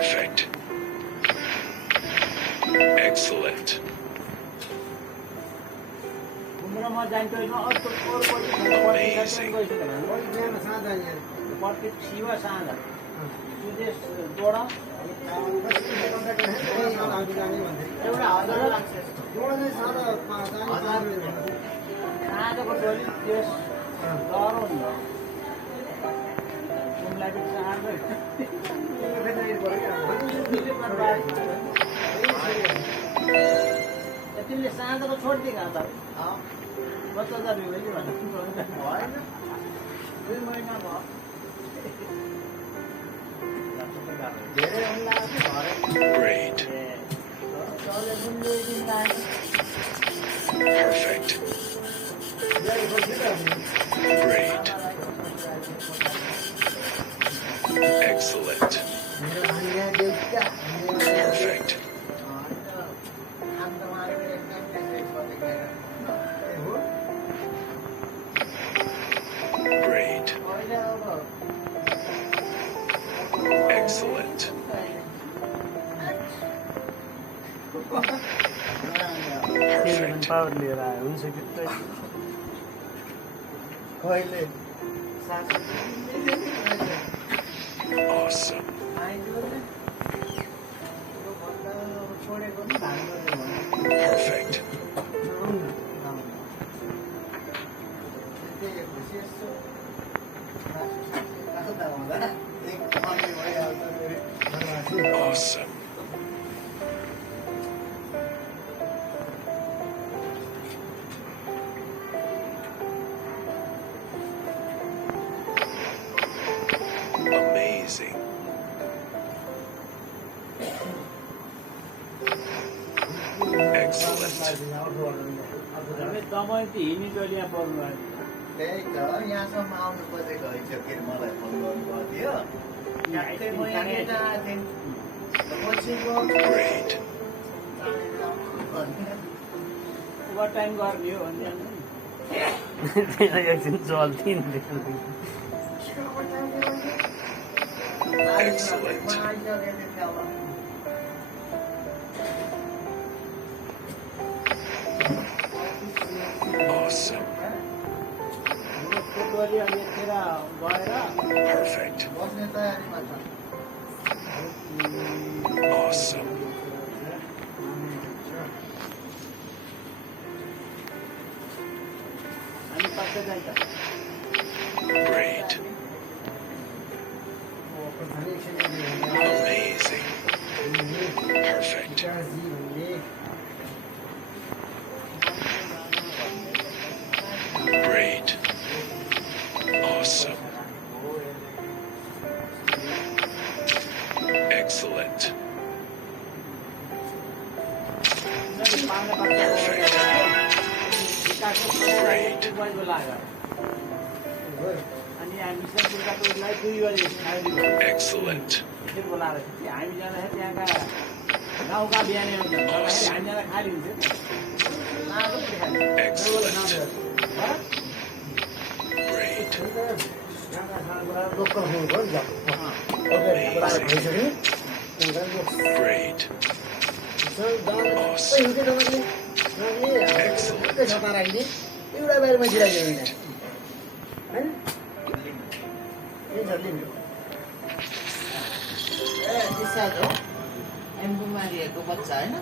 Perfect. Excellent. Amazing. तिमीले साँझको छोडिदिएको अन्त 50,000 रुपियाँ भएन 2 महिना भयो Great. Perfect. Great. Excellent. Perfect. Great. Excellent. Perfect. Power लिएर आयो हुन्छ कि कहिले Awesome. Perfect. Awesome. Amazing. Excellent. दबाई त हिँड्ने डलिया पर्नु त्यही त यहाँसम्म आउनु खोजेको हैन मलाई फोन गर्नुभएको थियो ट्याक्कै म यहाँनिर आएको थिएँ पछि Great. ओभर टाइम गर्ने हो भन्ने एकछिन चल्थ्यो नि Excellent. Awesome. फुटबल यतिखेर गएर Perfect. बस्ने तयारीमा छ Awesome. हामी कतै जान्छ Great. Amazing. Perfect. Great. Awesome. Excellent. Perfect. Great. अनि हामी सबै दुई बजे खाइदियो Excellent. बोलाएर हामी जाँदाखेरि त्यहाँका गाउँका बिहानै आउँछ हामी जाँदा खाली हुन्छ Excellent. Great. Great. Awesome. एउटा बाहिरमा छिराइदियो ए दिशा हो एम्बुमा लिएको बच्चा होइन